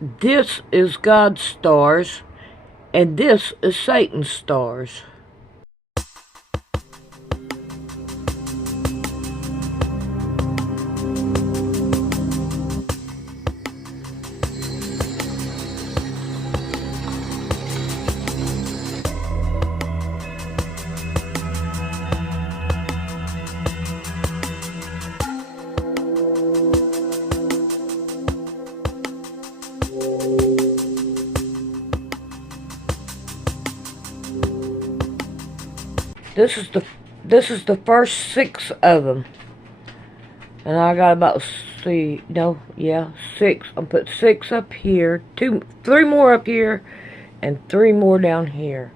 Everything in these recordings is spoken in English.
This is God's stars, and this is Satan's stars. This is the first 6 of them, and I got about 6. I'm put 6 up here, 3 more up here, and 3 more down here.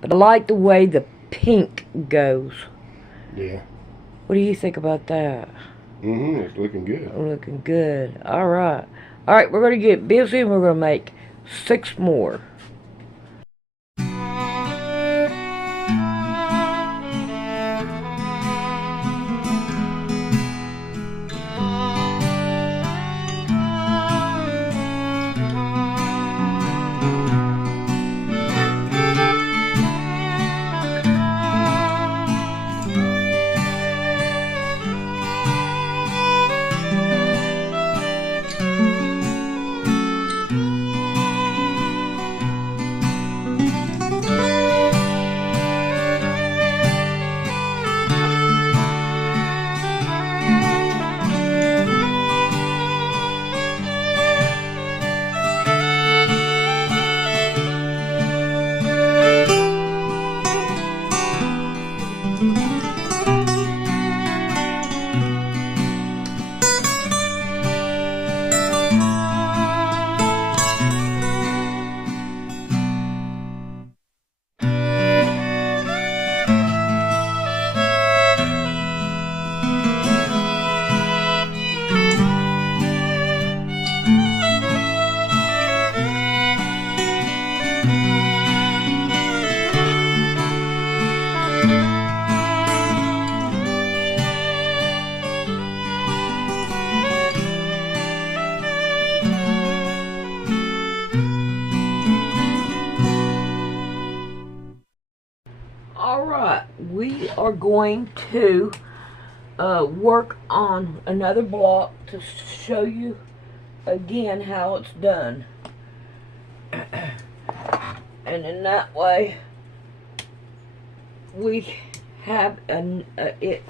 But I like the way the pink goes. Yeah. What do you think about that? It's looking good. Looking good. All right, we're gonna get busy, and we're gonna make 6 more. Alright, we are going to work on another block to show you again how it's done. And in that way, we have it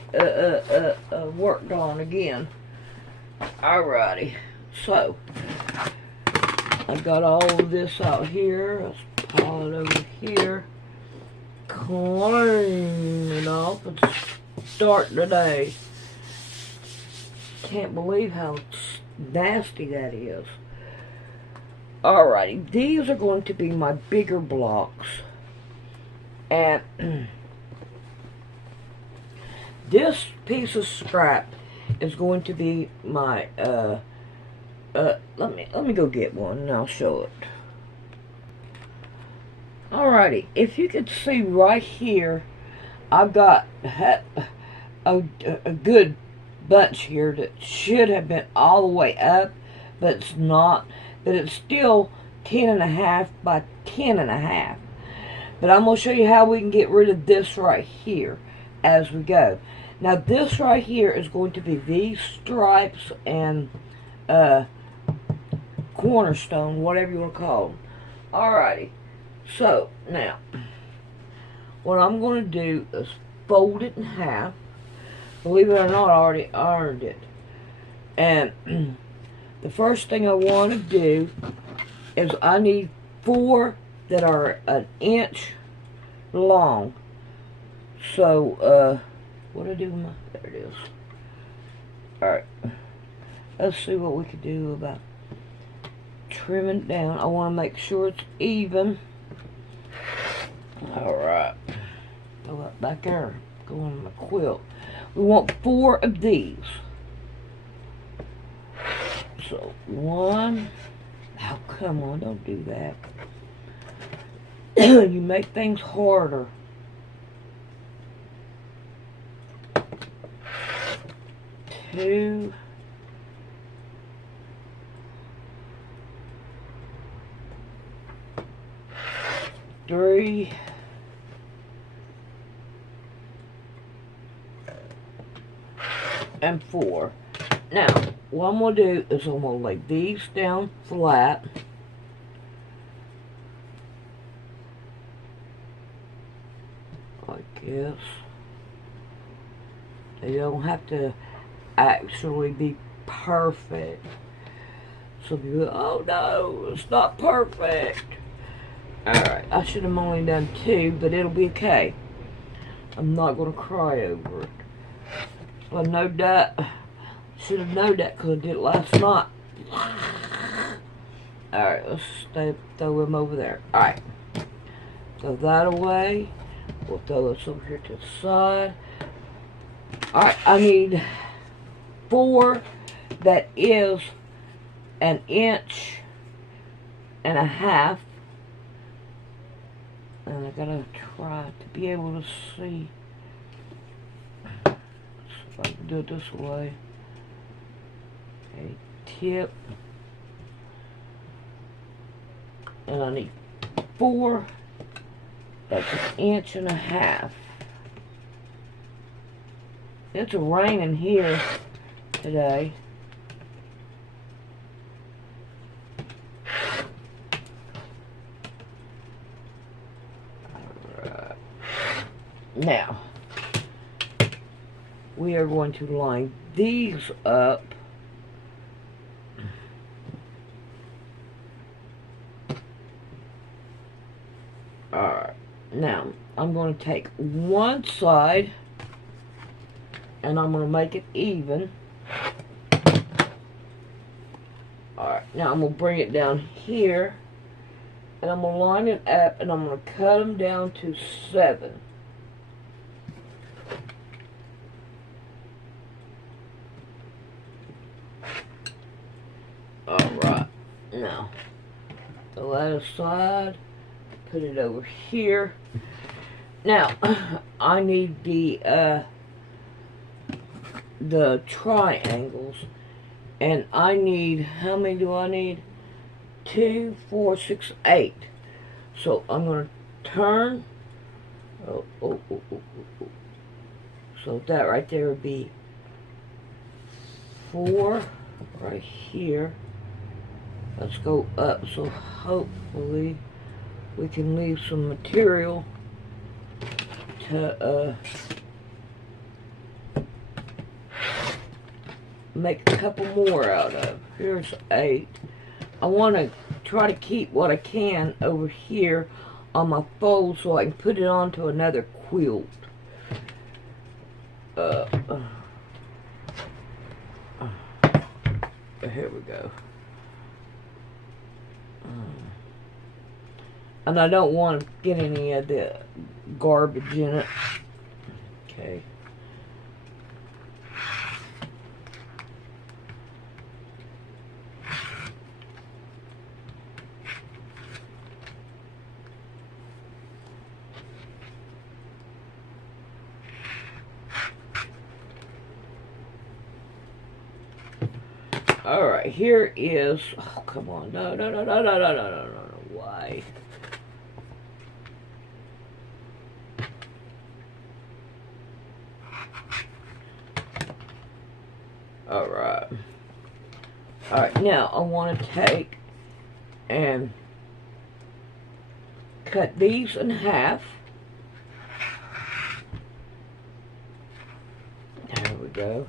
worked on again. Alrighty, so I've got all of this out here. Let's pile it over here. Clean it off and start the day. Can't believe how nasty that is. Alrighty, these are going to be my bigger blocks. And this piece of scrap is going to be my let me go get one and I'll show it. Alrighty, if you could see right here, I've got a good bunch here that should have been all the way up, but it's not. But it's still 10.5 by 10.5. But I'm going to show you how we can get rid of this right here as we go. Now this right here is going to be these stripes and cornerstone, whatever you want to call them. Alrighty. So, now, what I'm going to do is fold it in half. Believe it or not, I already ironed it. And the first thing I want to do is I need 4 that are 1 inch long. So, what do I do with my... There it is. Alright. Let's see what we can do about trimming it down. I want to make sure it's even. Alright. Go up back there. Go on my quilt. We want 4 of these. So, 1. Oh, come on. Don't do that. You make things harder. 2. 3, and 4. Now, what I'm going to do is I'm going to lay these down flat. Like this. They don't have to actually be perfect. So people go, oh no, it's not perfect. Alright, I should have only done 2, but it'll be okay. I'm not going to cry over it. I know that. Should have known that because I did it last night. Alright, let's throw him over there. Alright. Throw that away. We'll throw this over here to the side. Alright, I need 4 that is 1.5 inches. And I gotta try to be able to see. If I can do it this way. A tip. And I need 4 that's 1.5 inches. It's raining here today. Alright. Now, we are going to line these up. Alright. Now, I'm going to take one side and I'm going to make it even. Alright, now I'm going to bring it down here and I'm going to line it up and I'm going to cut them down to 7. Alright, now throw that aside, put it over here. Now, I need the triangles, and I need, how many do I need? 2, 4, 6, 8. So I'm going to turn, so that right there would be 4 right here. Let's go up, so hopefully we can leave some material to make a couple more out of. Here's 8. I want to try to keep what I can over here on my fold so I can put it onto another quilt. Here we go. And I don't want to get any of the garbage in it. Okay. Alright, here is, oh come on, no, why? Alright. Alright, now I want to take and cut these in half. There we go.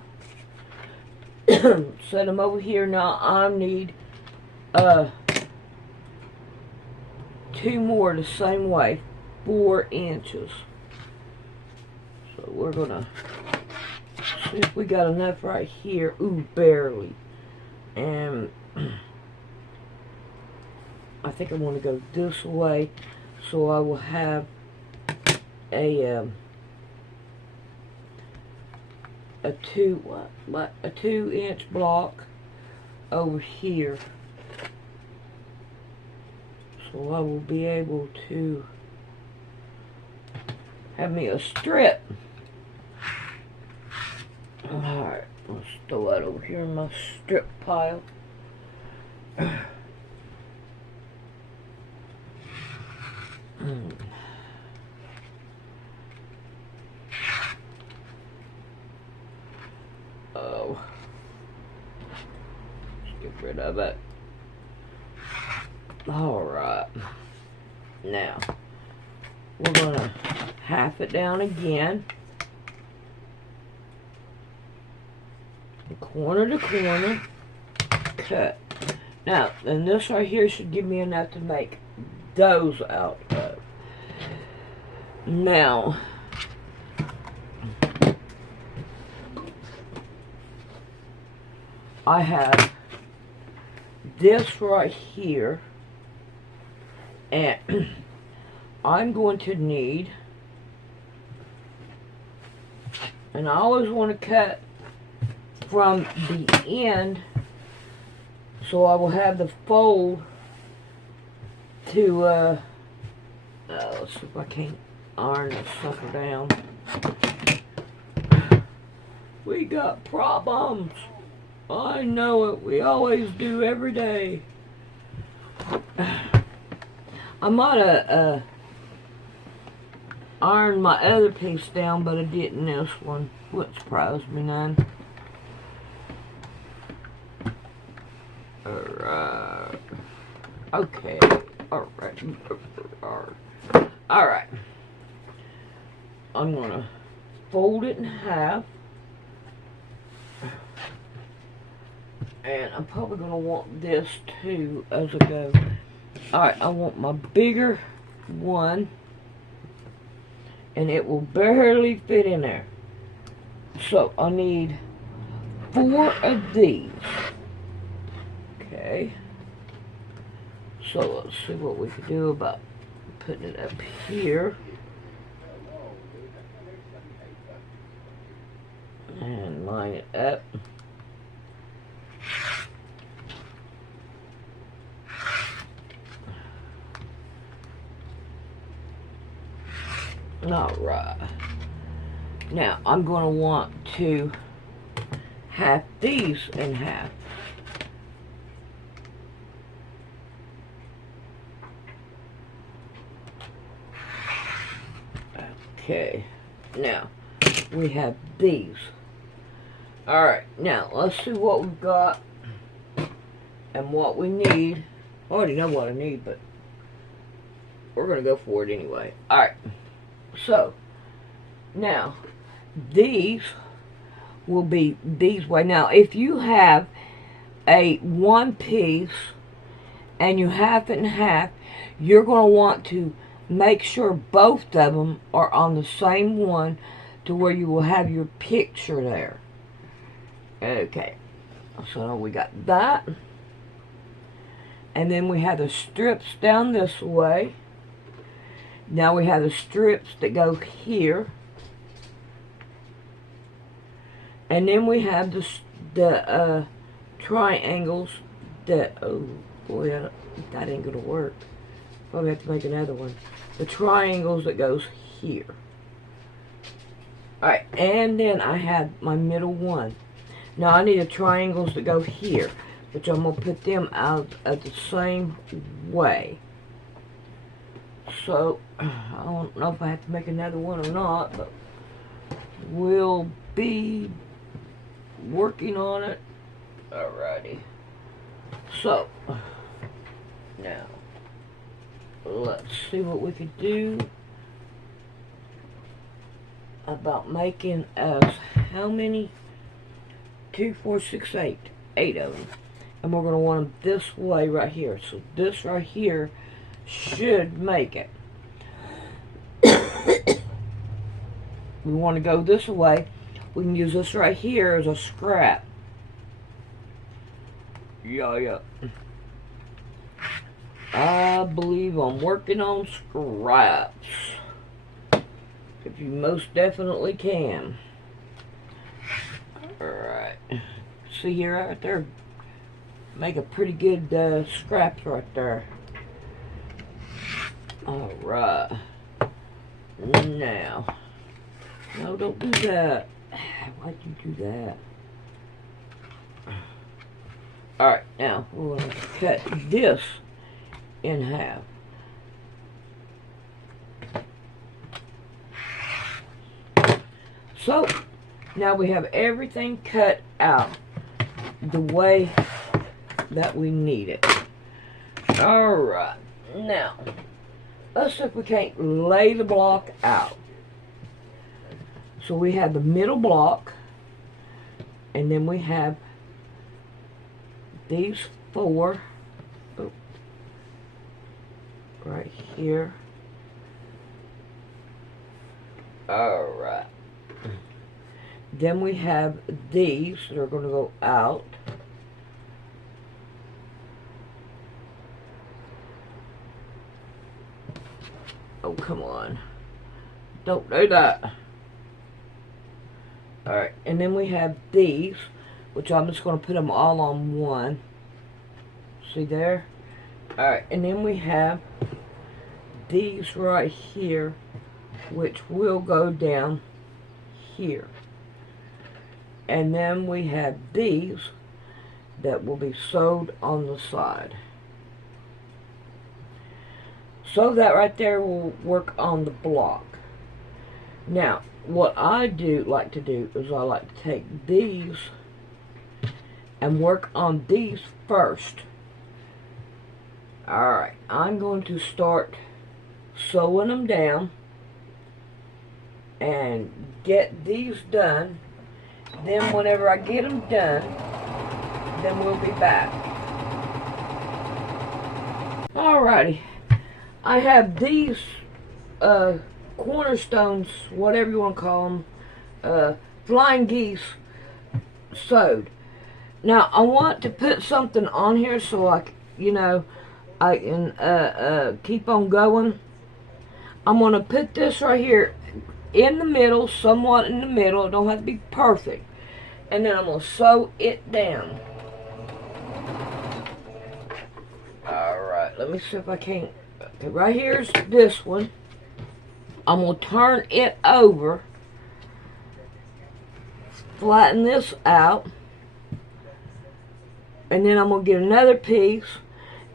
Set them over here. Now I need 2 more the same way, 4 inches. So we're gonna see if we got enough right here. Ooh, barely. And I think I want to go this way, so I will have a 2-inch block over here, so I will be able to have me a strip. Alright, let's throw that over here in my strip pile. rid of it. Alright. Now, we're going to half it down again. Corner to corner. Cut. Now, then this right here should give me enough to make those out of. Now, I have this right here, and I'm going to need, and I always want to cut from the end, so I will have the fold to, let's see if I can't iron this sucker down. We got problems. I know it. We always do every day. I might have ironed my other piece down, but I didn't this one. Wouldn't surprise me none. Alright. Okay. Alright. Alright. I'm gonna fold it in half. And I'm probably going to want this too as I go. Alright, I want my bigger one. And it will barely fit in there. So, I need 4 of these. Okay. So, let's see what we can do about putting it up here. And line it up. Alright. Now, I'm going to want to half these in half. Okay. Now, we have these. Alright, now, let's see what we've got and what we need. I already know what I need, but we're going to go for it anyway. Alright. So, now, these will be these way. Now, if you have a one piece and you half it in half, you're going to want to make sure both of them are on the same one to where you will have your picture there. Okay, so we got that. And then we have the strips down this way. Now we have the strips that go here. And then we have the triangles that, oh boy, that ain't gonna work. Probably have to make another one. The triangles that goes here. Alright, and then I have my middle one. Now I need the triangles that go here, which I'm going to put them out of the same way. So, I don't know if I have to make another one or not, but we'll be working on it. Alrighty. So, now, let's see what we could do about making us how many? 2, 4, 6, 8. 8 of them. And we're going to want them this way right here. So this right here should make it. We want to go this way. We can use this right here as a scrap. Yeah. I believe I'm working on scraps. If you most definitely can. Alright. See here right there? Make a pretty good scraps right there. Alright. Now. No, don't do that. Why'd you do that? Alright, now we're going to cut this in half. So, now we have everything cut out the way that we need it. Alright, now, let's see if we can't lay the block out. So we have the middle block, and then we have these 4 right here. Alright. Then we have these that are going to go out. Oh, come on. Don't do that. Alright, and then we have these, which I'm just going to put them all on one. See there? Alright, and then we have these right here, which will go down here. And then we have these that will be sewed on the side. So that right there will work on the block. Now, what I like to do is I like to take these and work on these first. Alright, I'm going to start sewing them down and get these done. Then whenever I get them done, then we'll be back. Alrighty, I have these cornerstones, whatever you want to call them, flying geese sewed. Now I want to put something on here so I can keep on going. I'm going to put this right here in the middle, somewhat in the middle. It don't have to be perfect. And then I'm going to sew it down. Alright, let me see if I can't. Okay, right here's this one. I'm going to turn it over, flatten this out, and then I'm going to get another piece,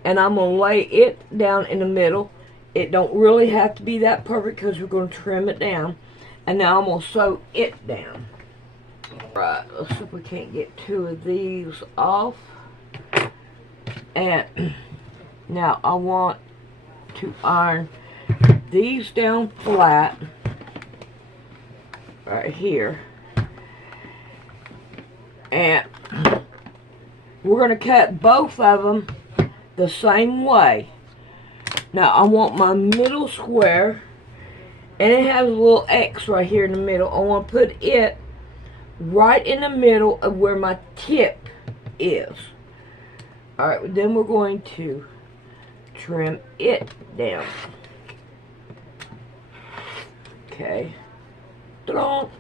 and I'm going to lay it down in the middle. It don't really have to be that perfect because we're going to trim it down. And now I'm going to sew it down. Right, let's see if we can't get 2 of these off. And now I want to iron these down flat right here. And we're going to cut both of them the same way. Now I want my middle square, and it has a little X right here in the middle. I want to put it right in the middle of where my tip is. Alright, then we're going to trim it down. Okay. Let's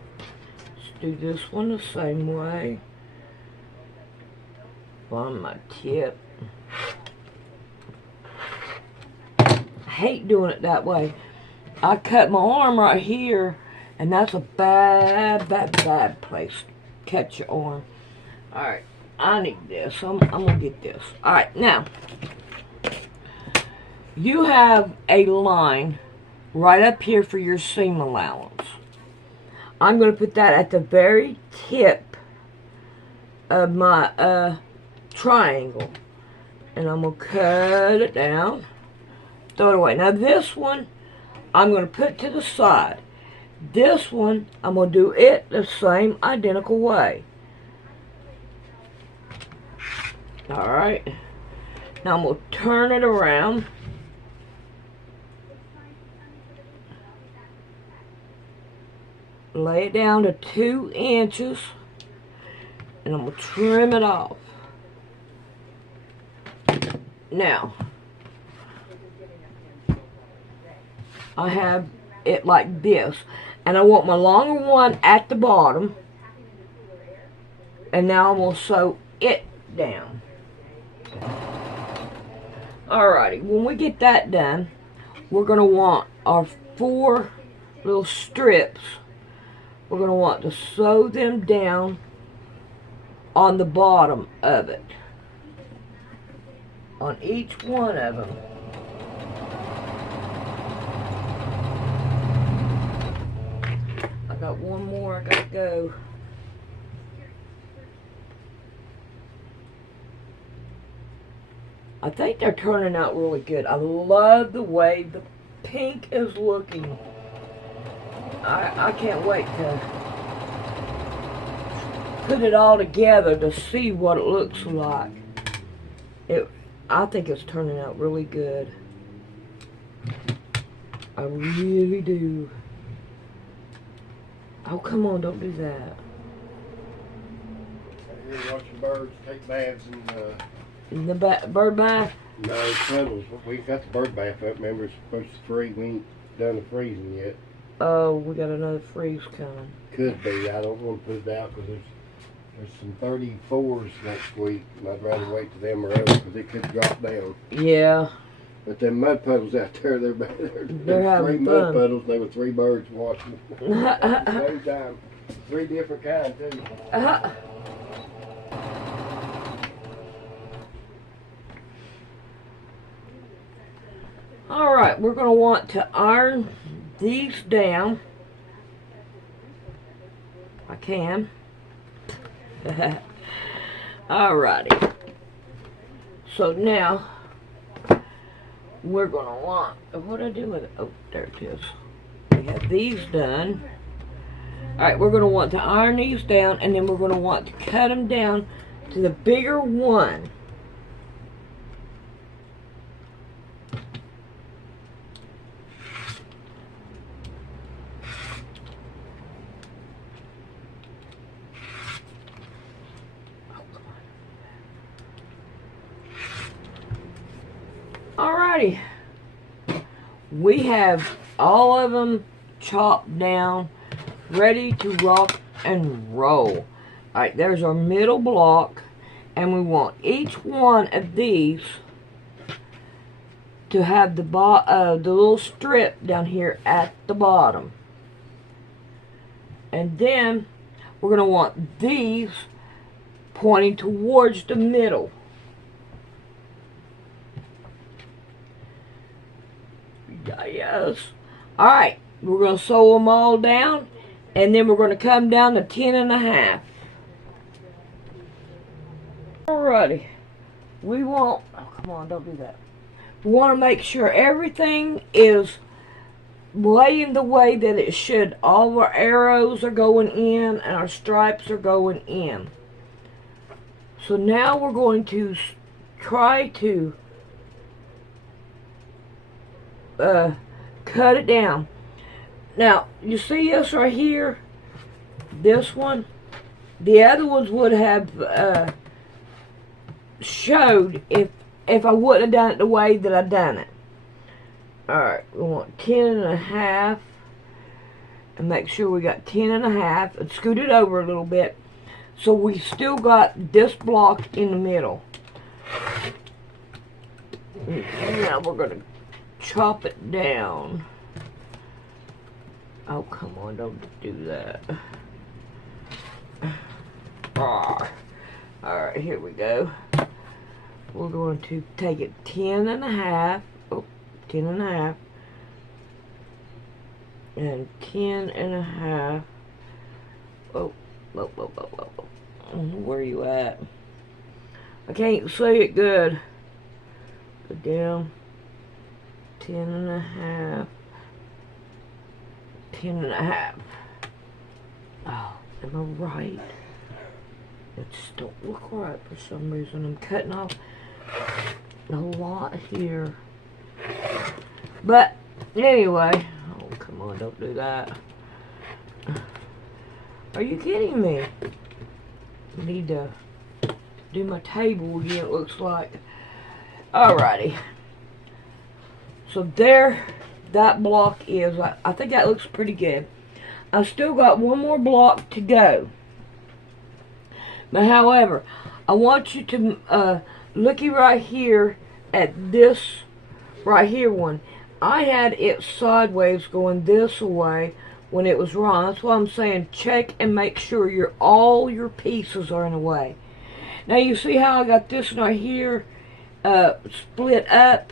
do this one the same way. On my tip. I hate doing it that way. I cut my arm right here, and that's a bad place to cut your arm. Alright, I need this. I'm going to get this. Alright, now, you have a line right up here for your seam allowance. I'm going to put that at the very tip of my triangle. And I'm going to cut it down, throw it away. Now this one, I'm going to put to the side. This one, I'm going to do it the same identical way. Alright. Now I'm going to turn it around. Lay it down to 2 inches. And I'm going to trim it off. Now, I have it like this, and I want my longer one at the bottom, and now I'm going to sew it down. Alrighty, when we get that done, we're going to want our 4 little strips. We're going to want to sew them down on the bottom of it, on each one of them. I got one more I gotta go. I think they're turning out really good. I love the way the pink is looking. I can't wait to put it all together to see what it looks like. I think it's turning out really good. I really do. Oh, come on, don't do that. Here watching birds take baths In the bird bath? no tunnels. We got the bird bath up. Remember, it's supposed to freeze. We ain't done the freezing yet. Oh, we got another freeze coming. Could be. I don't want to put it out because there's some 34s next week, and I'd rather wait till them are over because it could drop down. Yeah. But them mud puddles out there, they're having 3 mud fun. puddles. They were 3 birds watching at the same time. 3 different kinds too. All right, we're going to want to iron these down. I can. Alrighty. So now we're going to want, what do I do with it? Oh, there it is. We have these done. Alright, we're going to want to iron these down, and then we're going to want to cut them down to the bigger one. Alrighty, we have all of them chopped down, ready to rock and roll. Alright, there's our middle block, and we want each one of these to have the little strip down here at the bottom. And then we're going to want these pointing towards the middle. Yes. Alright, we're going to sew them all down, and then we're going to come down to 10.5. Alrighty. We want, oh come on, don't do that. We want to make sure everything is laying the way that it should. All our arrows are going in, and our stripes are going in. So now we're going to try to cut it down. Now, you see this right here? This one? The other ones would have showed if I wouldn't have done it the way that I done it. Alright, we want 10.5. And make sure we got 10.5. And scoot it over a little bit. So we still got this block in the middle. And now we're going to chop it down. Oh, come on, don't do that. Alright, here we go. We're going to take it 10.5. Oh, 10.5. And 10.5. Oh, where are you at? I can't see it good. Go down. 10.5. 10.5. Oh, am I right? It just don't look right for some reason. I'm cutting off a lot here. But anyway, oh come on, don't do that. Are you kidding me? I need to do my table again, it looks like. Alrighty. So there, that block is. I think that looks pretty good. I've still got one more block to go. But however, I want you to looky right here at this right here one. I had it sideways going this way when it was wrong. That's why I'm saying check and make sure all your pieces are in the way. Now you see how I got this right here split up?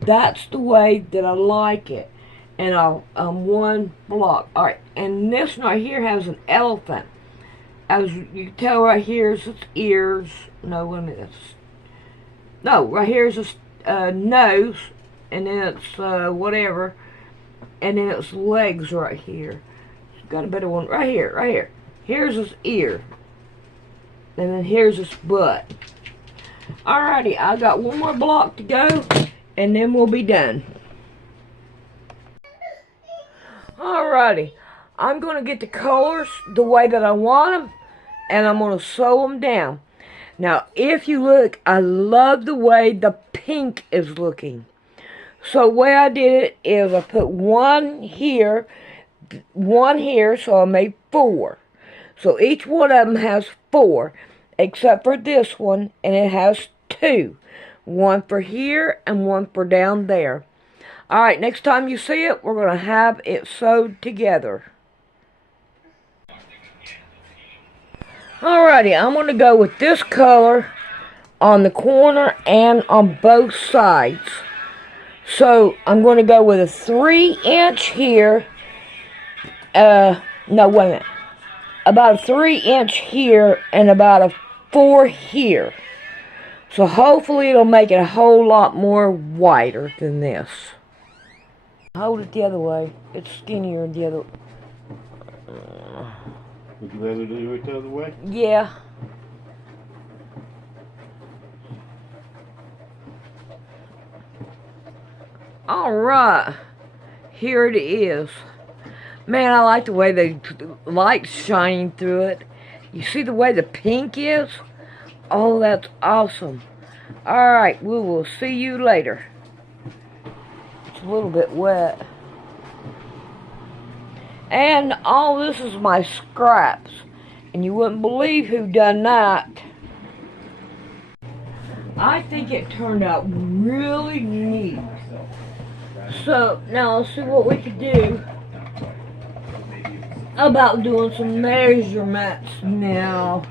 That's the way that I like it. And one block. Alright, and this right here has an elephant. As you can tell right here is its ears. No, wait a minute. No, right here's his nose, and then it's whatever, and then it's legs right here. Got a better one right here, right here. Here's his ear, and then here's his butt. Alrighty, I got one more block to go, and then we'll be done. Alrighty, I'm going to get the colors the way that I want them, and I'm going to sew them down. Now, if you look, I love the way the pink is looking. So the way I did it is I put one here, so I made 4. So each one of them has 4, except for this one, and it has 2. One for here and one for down there. Alright, next time you see it, we're going to have it sewed together. Alrighty, I'm going to go with this color on the corner and on both sides. So, I'm going to go with a 3-inch here. No, wait a minute. About a 3-inch here and about a 4 here. So, hopefully it'll make it a whole lot more wider than this. Hold it the other way. It's skinnier the other way. Would you rather do it the other way? Yeah. Alright. Here it is. Man, I like the way the light's shining through it. You see the way the pink is? Oh, that's awesome. Alright, we will see you later. It's a little bit wet. And all this is my scraps. And you wouldn't believe who done that. I think it turned out really neat. So, now let's see what we could do about doing some measurements now.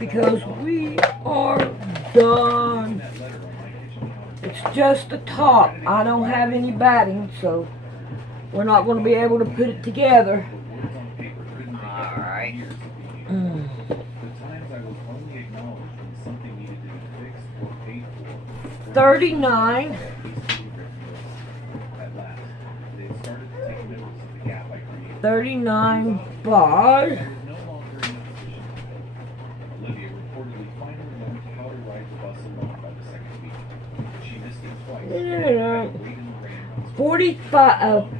Because we are done. It's just the top. I don't have any batting, so we're not going to be able to put it together. Alright. 39. 39 bars. Olivia reportedly finally learned how to ride the bus alone by the second week. She missed it twice.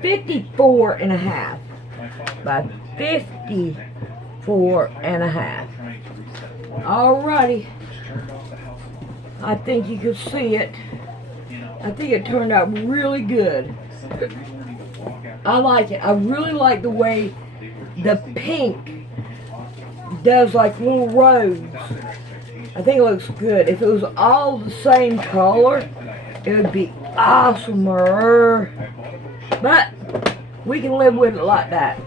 54 and a half by 54 and a half. Alrighty. I think you can see it. I think it turned out really good. I like it. I really like the way the pink does like little rows. I think it looks good. If it was all the same color, it would be awesomer. But we can live with it like that.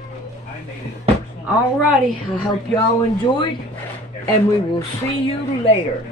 Alrighty, I hope y'all enjoyed, and we will see you later.